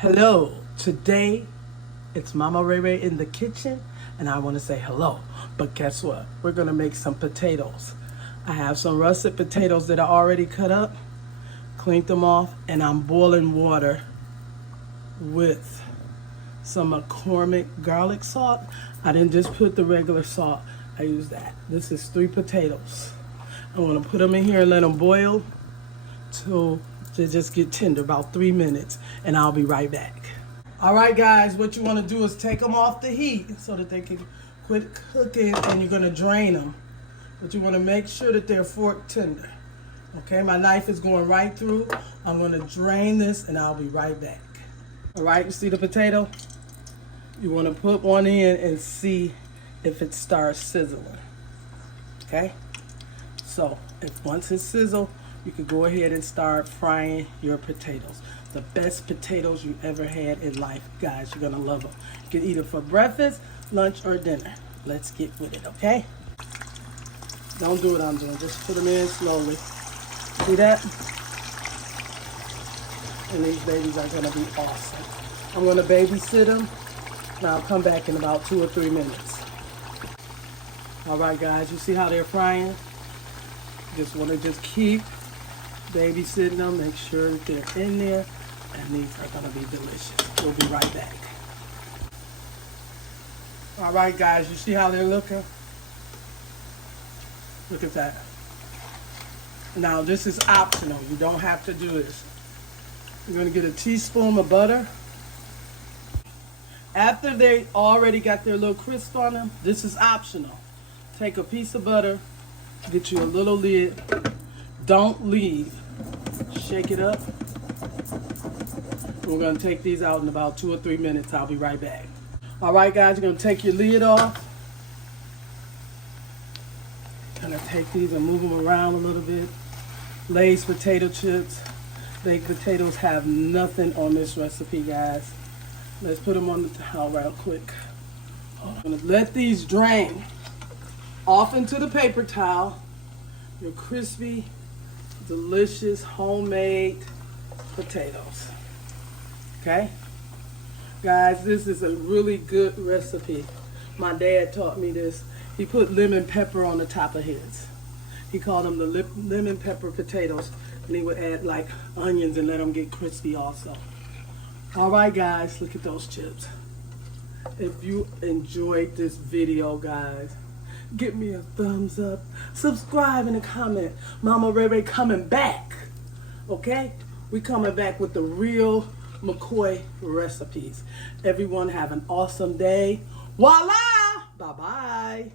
Hello, today it's Mama Ray Ray in the kitchen and I want to say hello. But guess what? We're going to make some potatoes. I have some russet potatoes that are already cut up, cleaned them off, and I'm boiling water with some McCormick garlic salt. I didn't just put the regular salt, I used that. This is 3 potatoes. I want to put them in here and let them boil till they just get tender, about 3 minutes, and I'll be right back. All right, guys, what you want to do is take them off the heat so that they can quit cooking, and you're going to drain them. But you want to make sure that they're fork tender. Okay, my knife is going right through. I'm going to drain this, and I'll be right back. All right, you see the potato? You want to put one in and see if it starts sizzling. Okay? So, if once it sizzles, you could go ahead and start frying your potatoes. The best potatoes you ever had in life, guys. You're gonna love them. You can eat it for breakfast, lunch, or dinner. Let's get with it, okay? Don't do what I'm doing. Just put them in slowly. See that? And these babies are gonna be awesome. I'm gonna babysit them, and I'll come back in about 2 or 3 minutes. All right, guys, you see how they're frying? Just want to keep babysitting them, make sure that they're in there, and these are going to be delicious. We'll be right back. All right, guys, you see how they're looking? Look at that. Now, this is optional. You don't have to do this. You're going to get a teaspoon of butter. After they already got their little crisp on them, this is optional. Take a piece of butter, get you a little lid. Don't leave. Shake it up. We're going to take these out in about 2 or 3 minutes. I'll be right back. All right, guys, you're going to take your lid off. Kind of take these and move them around a little bit. Lay's potato chips. Baked potatoes have nothing on this recipe, guys. Let's put them on the towel real quick. I'm going to let these drain off into the paper towel. Your crispy, delicious, homemade potatoes. Okay? Guys, this is a really good recipe. My dad taught me this. He put lemon pepper on the top of his. He called them the lemon pepper potatoes, and he would add like onions and let them get crispy also. All right, guys, look at those chips. If you enjoyed this video, guys, give me a thumbs up, subscribe, and a comment. Mama Ray Ray coming back, okay? We coming back with the real McCoy recipes. Everyone have an awesome day. Voila! Bye-bye.